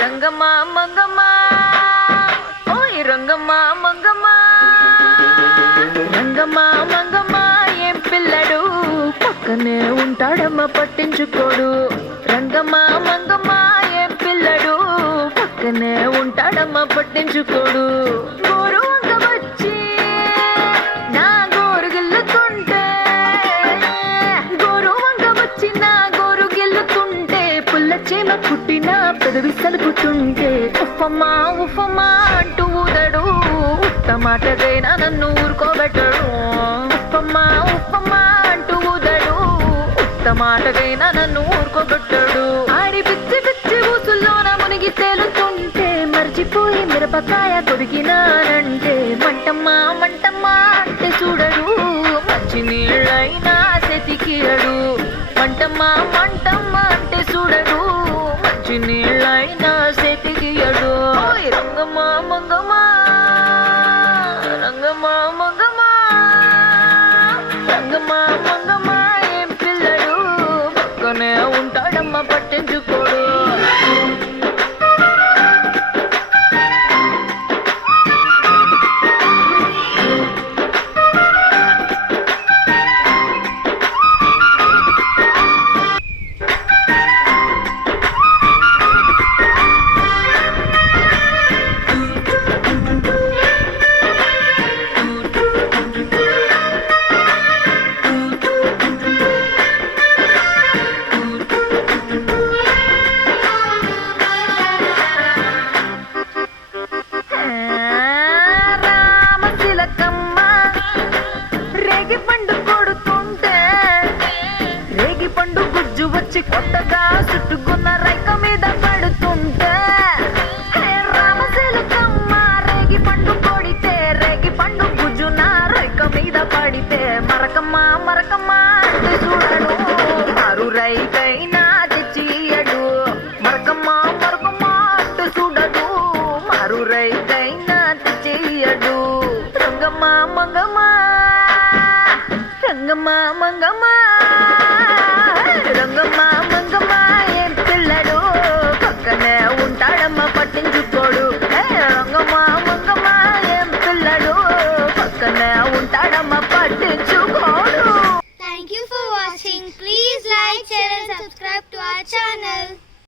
రంగమ్మ మంగమ్మ ఓయ్ రంగమ్మ మంగమ్మ రంగమ్మ మంగమ్మ ఏం పిల్లడు పక్కనే ఉంటాడమ్మ పట్టించుకోడు రంగమ్మ మంగమ్మ ఏం పిల్లడు పక్కనే ఉంటాడమ్మ పట్టించుకోడు గోరు వంక వచ్చి నా గోరు గిల్లుతుంటే గోరు వంక వచ్చి నా గోరు గిల్లుతుంటే పుల్ల చీమ కుట్టిన పెదవి సలుకుతుంటే ఉఫమ్మా ఉఫమ్మా అంటూ ఊదడు ఉత్తమాటకైనా నన్ను ఊరుకోబెట్టడు ఉఫమ్మా ఉఫమ్మా అంటూ ఊదడు ఉత్తమాటకైనా నన్ను ఊరుకోబెట్టడు ఆడి పిచ్చి పిచ్చి ఊసుల్లోన మునిగి తేలుతుంటే మర్చిపోయి మిరపకాయ కొరికినానంటే మంటమ్మా మంటమ్మా అంటే చూడడు మంచి నీళ్ళైనా సెతికియడు మంటమ్మా మంటమ్మా అంటే చూడడు మంచి నీళ్ళైనా సెతికియడు ఓయ్ రంగమ్మ మంగమ్మ రంగమ్మ మంగమ్మ రంగమ్మ మంగమ్మ ఏం పిల్లడు పక్కనే ఉంటాడమ్మ పట్టించుకోడు వచ్చి కొత్తగా చుట్టుకున్న రైక మీద పడుతుంటే రామశిలకమ్మ రేగి పండు కొడితే రేగి పండు గుజ్జున రైక మీద పడితే మరకమ్మ మరకమ్మ అంటే చూడడు మారు రైకైనా తెచ్చియడు మరకమ్మ మరకమ్మ అంటే చూడడు మారు రైకైనా తెచ్చియడు రంగమ్మ మంగమ్మ రంగమ్మ మంగమ్మ రంగమ్మ మంగమ్మ ఏం పిల్లడు పక్కనే ఉంటాడమ్మ పట్టించుకోడు రంగమ్మ మంగమ్మ ఏం పిల్లడు పక్కనే ఉంటాడమ్మ పట్టించుకోడు. Thank you for watching. Please like, share and subscribe to our channel.